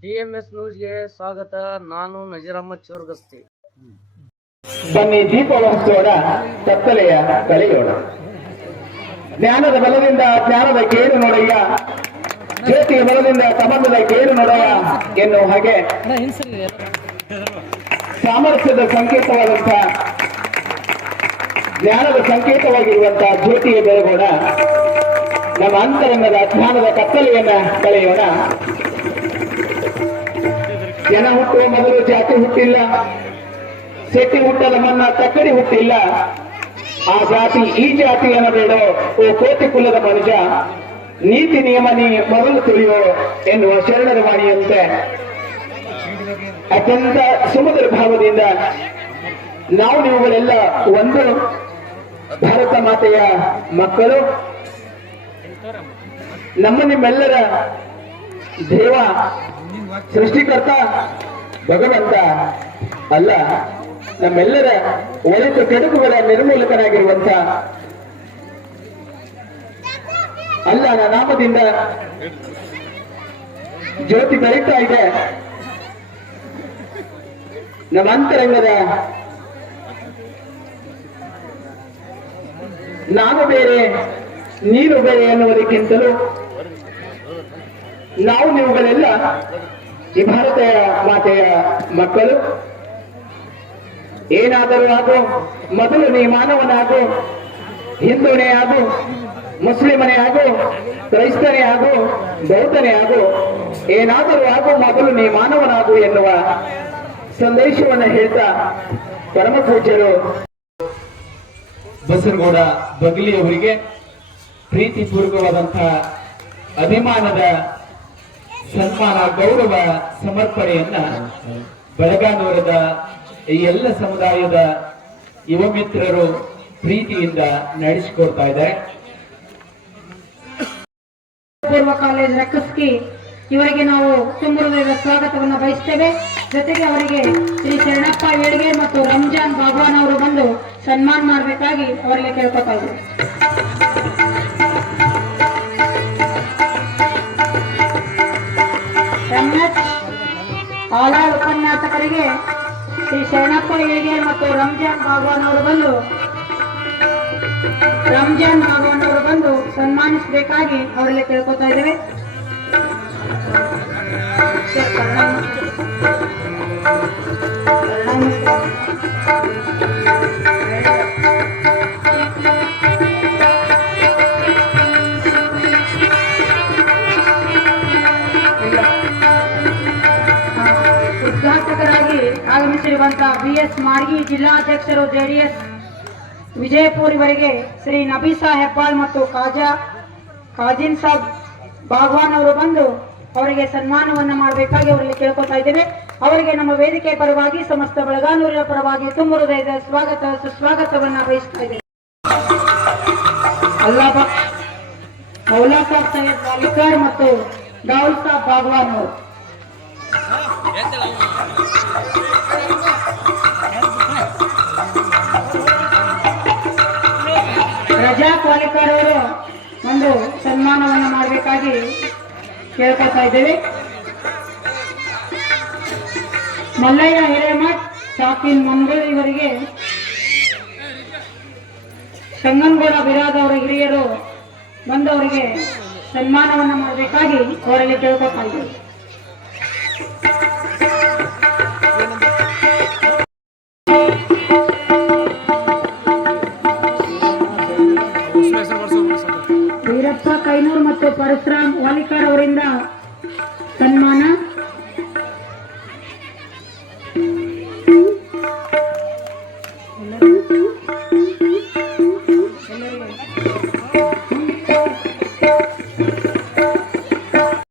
D M S ನ್ಯೂಸ್ಗೆ ಸ್ವಾಗತ. ನಾನು ನಜರಮ್ಮ ಅಹಮದ್ ಚೋರ್ಗಸ್ತಿ. ಬನ್ನಿ ದೀಪವನ್ನು ಹಚ್ಚೋಣ ಕತ್ತಲೆಯ ಕಳೆಯೋಣ ಜ್ಞಾನದ ಬಲದಿಂದ ಜ್ಞಾನದ ಕೇರು ನೋಡಯ್ಯ. ಜ್ಯೋತಿಯ ಬಲದಿಂದ ಸಂಬಂಧದ ಕೇರು ನೋಡಯ್ಯ ಎನ್ನುವ ಹಾಗೆ ಸಾಮರಸ್ಯದ ಸಂಕೇತವಾದಂತಹ ಜ್ಞಾನದ ಸಂಕೇತವಾಗಿರುವಂತಹ ಜ್ಯೋತಿಯ ಬೆಳಗೋಣ ನಮ್ಮ ಅಂತರಂಗದ ಜ್ಞಾನದ ಕತ್ತಲೆಯನ್ನ ಕಳೆಯೋಣ. ಜನ ಹುಟ್ಟುವ ಮೊದಲು ಜಾತಿ ಹುಟ್ಟಿಲ್ಲ ಸೆಟ್ಟಿ ಹುಟ್ಟದ ಮನ್ನ ತಕ್ಕಡಿ ಹುಟ್ಟಿಲ್ಲ. ಆ ಜಾತಿ ಈ ಜಾತಿ ಅನ್ನಬೇಡೋ, ಓ ಕೋಟಿ ಕುಲದ ಮನುಜ ನೀತಿ ನಿಯಮ ನೀ ಮೊದಲು ತಿಳಿಯೋ ಎನ್ನುವ ಶರಣರ ವಾಣಿಯಂತೆ. ಅತ್ಯಂತ ಸುಮಧುರ ಭಾವದಿಂದ ನಾವು ನೀವುಗಳೆಲ್ಲ ಒಂದು ಭಾರತ ಮಾತೆಯ ಮಕ್ಕಳು. ನಮ್ಮ ನಿಮ್ಮೆಲ್ಲರ ದೇವ ಸೃಷ್ಟಿಕರ್ತ ಭಗವಂತ ಅಲ್ಲ, ನಮ್ಮೆಲ್ಲರ ಒಳಿತು ಕೆಡುಕುಗಳ ನಿರ್ಮೂಲಕನಾಗಿರುವಂತ ಅಲ್ಲನ ನಾಮದಿಂದ ಜ್ಯೋತಿ ಬೆಳೀತಾ ಇದೆ. ನಮ್ಮ ಅಂತರಂಗದ ನಾನು ಬೇರೆ, ನೀನು ಬೇರೆ ಎನ್ನುವುದಕ್ಕಿಂತಲೂ ನಾವು ನೀವುಗಳೆಲ್ಲ ಈ ಭಾರತ ಮಾತೆಯ ಮಕ್ಕಳು. ಏನಾದರೂ ಆಗೋ, ಮೊದಲು ನೀ ಮಾನವನಾಗು ಹಿಂದೂನೇ ಆಗು, ಮುಸ್ಲಿಮನೇ ಆಗು, ಕ್ರೈಸ್ತನೇ ಆಗು, ಬೌದ್ಧನೇ ಆಗು, ಏನಾದರೂ ಆಗು, ಮೊದಲು ನೀ ಮಾನವನಾಗು ಎನ್ನುವ ಸಂದೇಶವನ್ನು ಹೇಳ್ತಾ ಪರಮ ಪೂಜ್ಯರು ಬಸರಗೌಡ ಬಗಲಿಯವರಿಗೆ ಪ್ರೀತಿಪೂರ್ವಕವಾದಂತಹ ಅಭಿಮಾನದ ಸನ್ಮಾನ ಗೌರವ ಸಮರ್ಪಣೆಯನ್ನ ಬೆಳಗಾನೂರದ ಈ ಎಲ್ಲ ಸಮುದಾಯದ ಯುವ ಮಿತ್ರರು ಪ್ರೀತಿಯಿಂದ ನಡೆಸಿಕೊಡ್ತಾ ಇದ್ದಾರೆ. ಪೂರ್ವ ಕಾಲೇಜ್ ರಕ್ಕಸ್ಕಿ ಇವರಿಗೆ ನಾವು ತುಂಬ ಹೃದಯದ ಸ್ವಾಗತವನ್ನು ಬಯಸ್ತೇವೆ. ಜೊತೆಗೆ ಅವರಿಗೆ ಶ್ರೀ ಶರಣಪ್ಪ ಏಳ್ಗೆ ಮತ್ತು ರಂಜಾನ್ ಭಗವಾನ್ ಅವರು ಬಂದು ಸನ್ಮಾನ ಮಾಡಬೇಕಾಗಿ ಅವರಿಗೆ ಕೇಳ್ಕೊತಾ ಇದ್ದೇವೆ. ರಂಜಾನ್ ಭಗವಾನ್ ಅವರು ಬಂದು ರಂಜಾನ್ ಭಗವಾನ್ ಅವರು ಬಂದು ಸನ್ಮಾನಿಸಬೇಕಾಗಿ ಅವರಲ್ಲಿ ಕೇಳ್ಕೊತಾ ಇದ್ದೇವೆ. ಉದ್ಘಾಟಕರಾಗಿ ಆಗಮಿಸಿರುವಂತಹ ಬಿ ಎಸ್ ಮಾರ್ಗಿ ಜಿಲ್ಲಾಧ್ಯಕ್ಷರು ಜೆಡಿಎಸ್ ವಿಜಯಪುರ್ ಇವರಿಗೆ ಶ್ರೀ ನಬೀಸಾ ಹೆಬ್ಬಾಳ್ ಮತ್ತು ಖಾಜಾ ಖಾಜಿನ್ ಸಾಬ್ ಭಾಗವಾನ್ ಅವರು ಬಂದು ಅವರಿಗೆ ಸನ್ಮಾನವನ್ನು ಮಾಡಬೇಕಾಗಿ ಅವರಲ್ಲಿ ಕೇಳ್ಕೊತಾ ಇದ್ದೇವೆ. ಅವರಿಗೆ ನಮ್ಮ ವೇದಿಕೆ ಪರವಾಗಿ ಸಮಸ್ತ ಬೆಳಗಾನೂರಿನ ಪರವಾಗಿ ತುಂಬ ಹೃದಯದ ಸ್ವಾಗತ, ಸುಸ್ವಾಗತವನ್ನು ಬಯಸ್ತಾ ಇದ್ದೇವೆ. ಅಲ್ಲಾಬ ಮೌಲಾ ಸಾಬ್ ಸೈಯದ್ ಮತ್ತು ದಾವುಲ್ ಸಾಬ್ ಭಾಗವಾನ್ ಅವರು. ರಜಾ ಪಾಲಿಕರ್ ಅವರು ಒಂದು ಸನ್ಮಾನವನ್ನ ಮಾಡಬೇಕಾಗಿ ಕೇಳ್ಕೊತಾ ಇದ್ದೇವೆ. ಮಲ್ಲಯ್ಯ ಹಿರೇಮಠ್ ಸಾಕಿನ್ ಮಂಗಳ ಇವರಿಗೆ ಸಂಗನಗೌಡ ಬಿರಾದ ಅವರ ಹಿರಿಯರು ಬಂದು ಅವರಿಗೆ ಸನ್ಮಾನವನ್ನ ಮಾಡಬೇಕಾಗಿ ಅವರಲ್ಲಿ ಕೇಳ್ಕೊತಾ ಇದ್ದೇವೆ. ಮತ್ತು ಪರಶುರಾಮ್ ವಾಲಿಕಾರ್ ಅವರಿಂದ ಸನ್ಮಾನ. ಎಲ್ಲರೂ